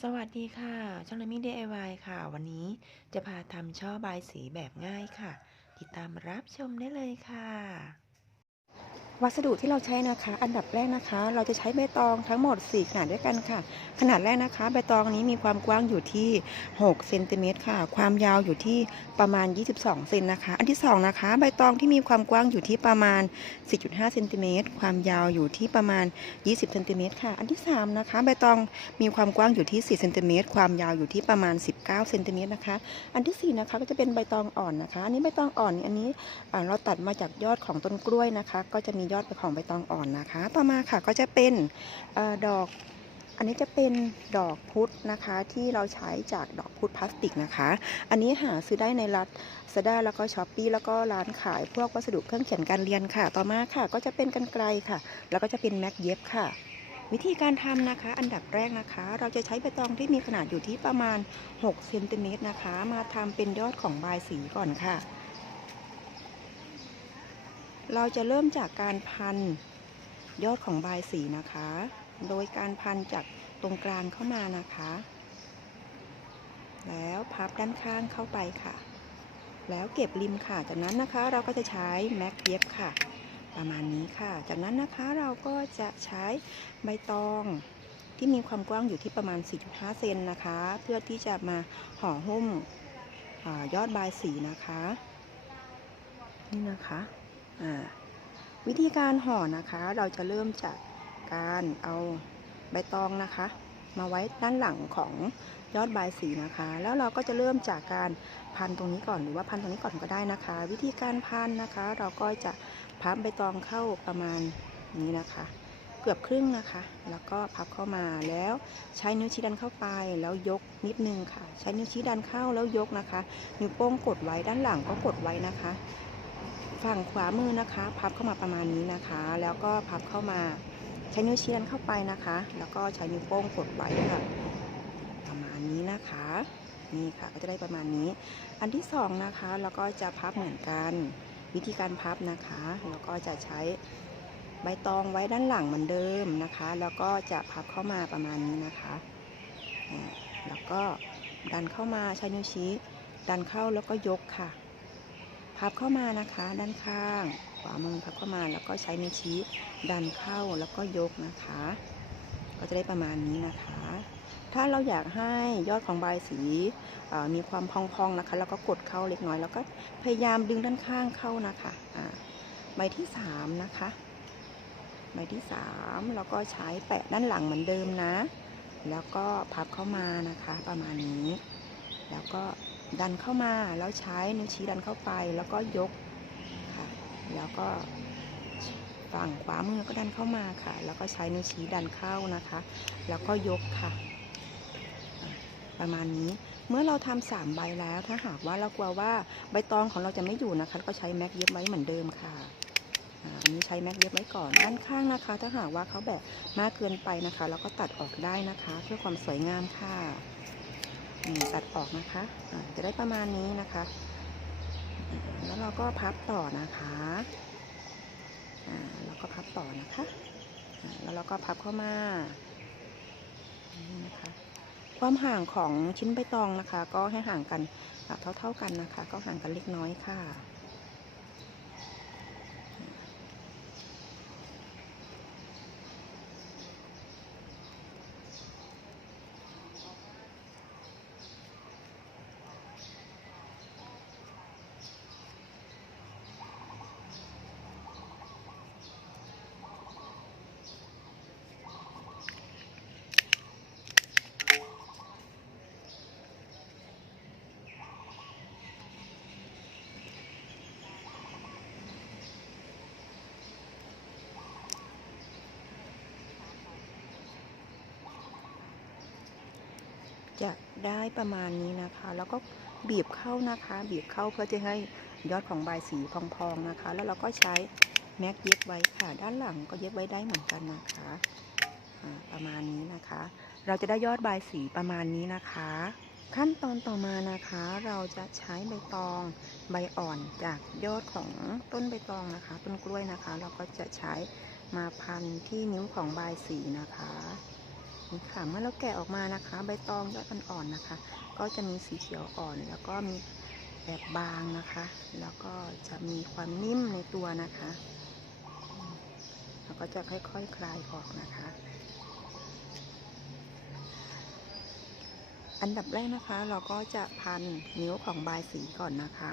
สวัสดีค่ะ ช่องเลมี่ DIY ค่ะ วันนี้จะพาทำช่อบายสีแบบง่ายค่ะ ติดตามรับชมได้เลยค่ะ วัสดุที่เราใช้นะคะ อันดับแรกนะคะ เราจะใช้ใบตองทั้งหมด 4 ขนาดด้วยกันค่ะ ขนาดแรกนะคะ ใบตองนี้มีความกว้างอยู่ที่6เซนติเมตรค่ะ ความยาวอยู่ที่ประมาณ 22เซนนะคะ อันที่ 2 นะคะ ใบตองที่มีความกว้างอยู่ที่ประมาณ 4.5เซนติเมตรความยาวอยู่ที่ประมาณ 20เซนติเมตรค่ะ อันที่ 3 นะคะ ใบตองมีความกว้างอยู่ที่4เซนติเมตรความยาวอยู่ที่ประมาณ 19เซนติเมตรนะคะ อันที่สี่นะคะ ก็จะเป็นใบตองอ่อนนะคะ อันนี้ใบตองอ่อนอันนี้เราตัดมาจากยอดของต้นกล้วยนะคะ ก็จะมียอดของใบตองอ่อนนะคะ ต่อมาค่ะก็จะเป็นออดอก อันนี้จะเป็นดอกพุธนะคะ ที่เราใช้จากดอกพุธพลาสติกนะคะ อันนี้หาซื้อได้ในรัฐซาด้าแล้วก็ช้อปปีแล้วก็ร้านขายพวกวัสดุเครื่องเขียนการเรียนค่ะ ต่อมาค่ะก็จะเป็นกันไกลค่ะ แล้วก็จะเป็นแม็กเย็บค่ะวิธีการทำนะคะ อันดับแรกนะคะ เราจะใช้ใบตองที่มีขนาดอยู่ที่ประมาณ6เซนติเมตรนะคะ มาทำเป็นยอดของบายสีก่อนค่ะ เราจะเริ่มจากการพันยอดของใบสีนะคะ โดยการพันจากตรงกลางเข้ามานะคะ แล้วพับด้านข้างเข้าไปค่ะ แล้วเก็บริมค่ะ จากนั้นนะคะเราก็จะใช้แม็กเย็บค่ะ ประมาณนี้ค่ะ จากนั้นนะคะเราก็จะใช้ใบตองที่มีความกว้างอยู่ที่ประมาณ 4.5 เซนนะคะ เพื่อที่จะมาห่อหุ้มอยอดบายสีนะคะ นี่นะคะ วิธีการห่อนะคะ เราจะเริ่มจากการเอาใบตองนะคะ มาไว้ด้านหลังของยอดใบสีนะคะ แล้วเราก็จะเริ่มจากการพันตรงนี้ก่อนหรือว่าพันตรงนี้ก่อนก็ได้นะคะ วิธีการพันนะคะ เราก็จะพับใบตองเข้าประมาณนี้นะคะ เกือบครึ่งนะคะ แล้วก็พับเข้ามาแล้วใช้นิ้วชี้ดันเข้าไปแล้วยกนิดนึงค่ะ ใช้นิ้วชี้ดันเข้าแล้วยกนะคะ นิ้วโป้งกดไว้ด้านหลังก็กดไว้นะคะ ฝั่งขวามือนะคะ พับเข้ามาประมาณนี้นะคะ แล้วก็พับเข้ามาใช้นิ้วชี้ดันเข้าไปนะคะ แล้วก็ใช้นิ้วโป้งกดไว้ค่ะ ประมาณนี้นะคะ นี่ค่ะก็จะได้ประมาณนี้ อันที่สองนะคะเราก็จะพับเหมือนกัน วิธีการพับนะคะเราก็จะใช้ใบตองไว้ด้านหลังเหมือนเดิมนะคะ แล้วก็จะพับเข้ามาประมาณนี้นะคะแล้วก็ดันเข้ามาใช้นิ้วชี้ดันเข้าแล้วก็ยกค่ะ พับเข้ามานะคะด้านข้าง ขวามือพับเข้ามาแล้วก็ใช้นิ้วชี้ดันเข้าแล้วก็ยกนะคะ ก็จะได้ประมาณนี้นะคะ ถ้าเราอยากให้ยอดของใบสีมีความพองๆนะคะ แล้วก็กดเข้าเล็กน้อย แล้วก็พยายามดึงด้านข้างเข้านะคะใบที่สามนะคะใบที่สามเราก็ใช้แปะด้านหลังเหมือนเดิมนะ แล้วก็พับเข้ามานะคะ ประมาณนี้ แล้วก็ ดันเข้ามาแล้วใช้นิ้วชี้ดันเข้าไปแล้วก็ยกค่ะ แล้วก็ฝั่งขวามือก็ดันเข้ามาค่ะ แล้วก็ใช้นิ้วชี้ดันเข้านะคะ แล้วก็ยกค่ะ ประมาณนี้เมื่อเราทำสามใบแล้วถ้าหากว่าเรากลัวว่าใบตองของเราจะไม่อยู่นะคะ ก็ใช้แม็กเย็บไว้เหมือนเดิมค่ะอันนี้ใช้แม็กเย็บไว้ก่อนด้านข้างนะคะ ถ้าหากว่าเขาแบบมากเกินไปนะคะเราก็ตัดออกได้นะคะ เพื่อความสวยงามค่ะ ตัดออกนะคะจะได้ประมาณนี้นะคะ แล้วเราก็พับต่อนะคะแล้วก็พับต่อนะคะแล้วเราก็พับเข้ามานี่นะคะ ความห่างของชิ้นใบตองนะคะ ก็ให้ห่างกันเท่าๆกันนะคะ ก็ห่างกันเล็กน้อยค่ะ จะ ได้ประมาณนี้นะคะ แล้วก็บีบเข้านะคะ บีบเข้าเพื่อจะให้ยอดของใบสีพองๆนะคะ แล้วเราก็ใช้แม็กเย็บไว้ค่ะ ด้านหลังก็เย็บไว้ได้เหมือนกันนะคะประมาณนี้นะคะ เราจะได้ยอดใบสีประมาณนี้นะคะ ขั้นตอนต่อมานะคะ เราจะใช้ใบตองใบอ่อนจากยอดของต้นใบตองนะคะ ต้นกล้วยนะคะ เราก็จะใช้มาพันที่นิ้วของใบสีนะคะ นี่ค่ะ เมื่อเราแกะออกมานะคะ ใบตองยอดอ่อนๆนะคะ ก็จะมีสีเขียวอ่อน แล้วก็มีแบบบางนะคะ แล้วก็จะมีความนิ่มในตัวนะคะแล้วก็จะค่อยๆคคลายออกนะคะ อันดับแรกนะคะเราก็จะพันนิ้วของบายสีก่อนนะคะ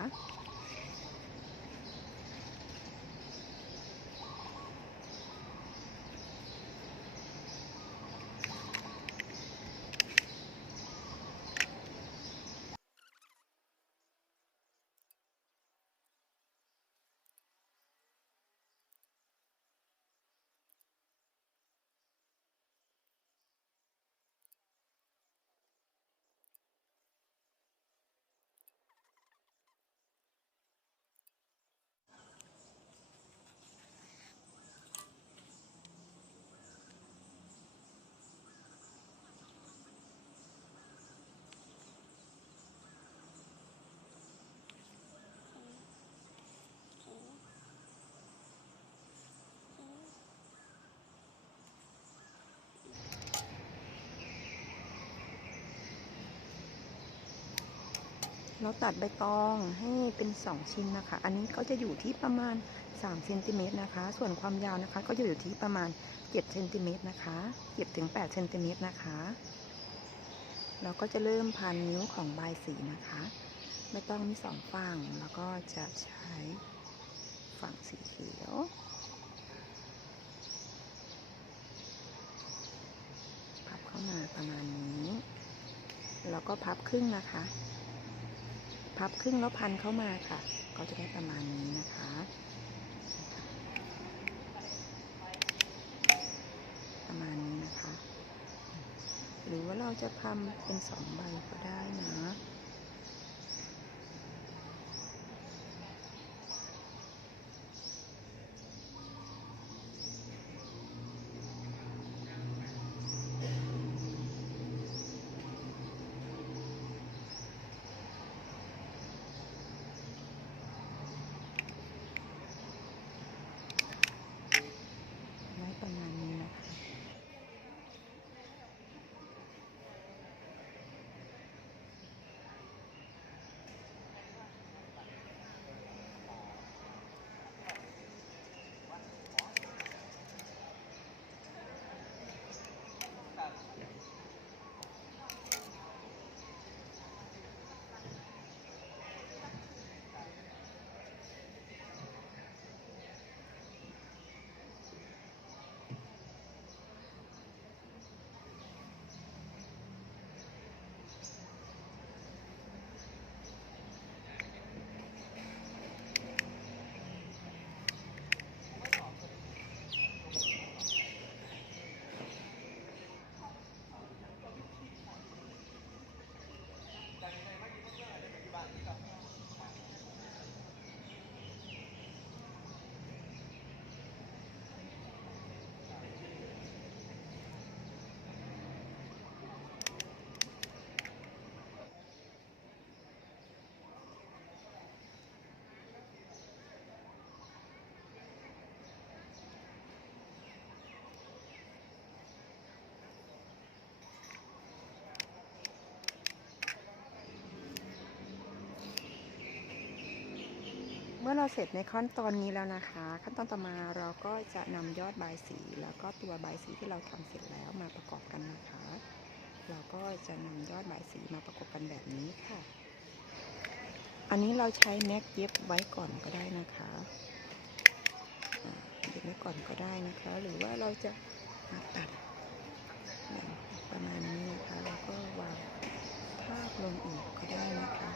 เราตัดใบตองให้เป็น 2 ชิ้นนะคะ อันนี้ก็จะอยู่ที่ประมาณ3เซนติเมตรนะคะ ส่วนความยาวนะคะ ก็จะอยู่ที่ประมาณ7เซนติเมตรนะคะ7ถึง8เซนติเมตรนะคะ เราก็จะเริ่มพันนิ้วของใบสีนะคะไม่ต้องมีสองฝั่งแล้วก็จะใช้ฝั่งสีเขียวพับเข้ามาประมาณนี้ แล้วก็พับครึ่งนะคะ พับครึ่งแล้วพันเข้ามาค่ะ ก็จะได้ประมาณนี้นะคะประมาณนี้นะคะ หรือว่าเราจะทำเป็นสองใบก็ได้นะ อเราเสร็จในขั้นตอนนี้แล้วนะคะ ขั้นตอนต่อมาเราก็จะนำยอดใบสี แล้วก็ตัวใบสีที่เราทำเสร็จแล้วมาประกอบกันนะคะ เราก็จะนำยอดใบสีมาประกอบกันแบบนี้ค่ะ อันนี้เราใช้แม็กเย็บไว้ก่อนก็ได้นะคะเย็บไว้ก่อนก็ได้นะคะ หรือว่าเราจะมาตัดประมาณนี้นะคะแล้วก็วางภาพลงอีกก็ได้นะคะ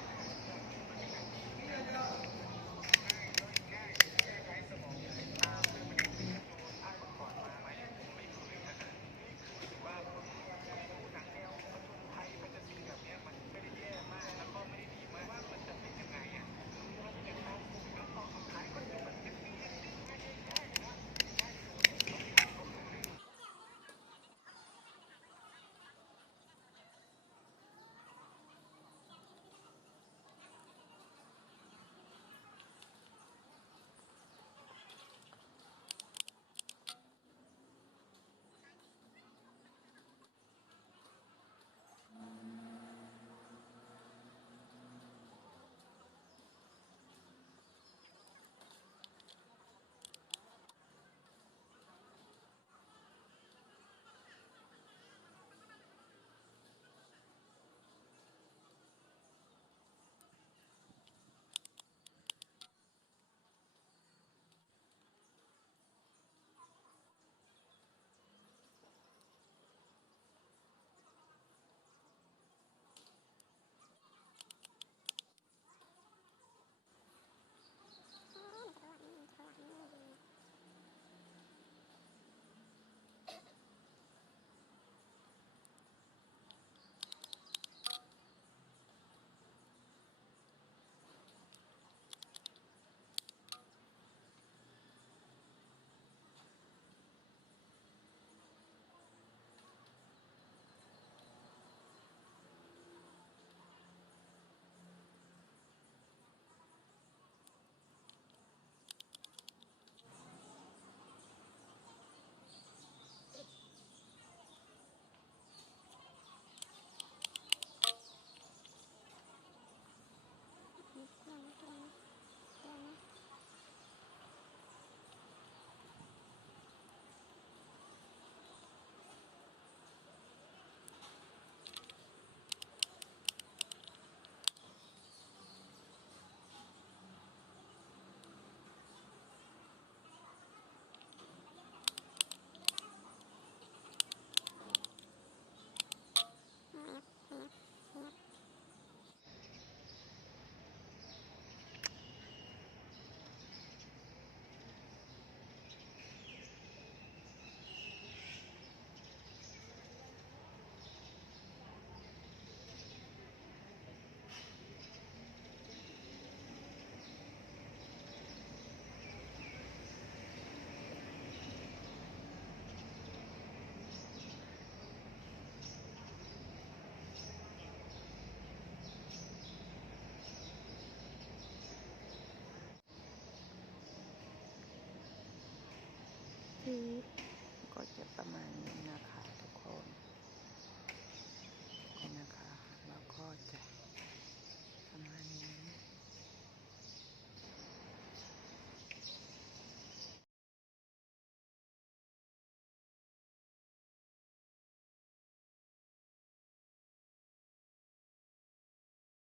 คืก็จะประมาณนี้นะคะทุกคนนะคะแล้วก็จะ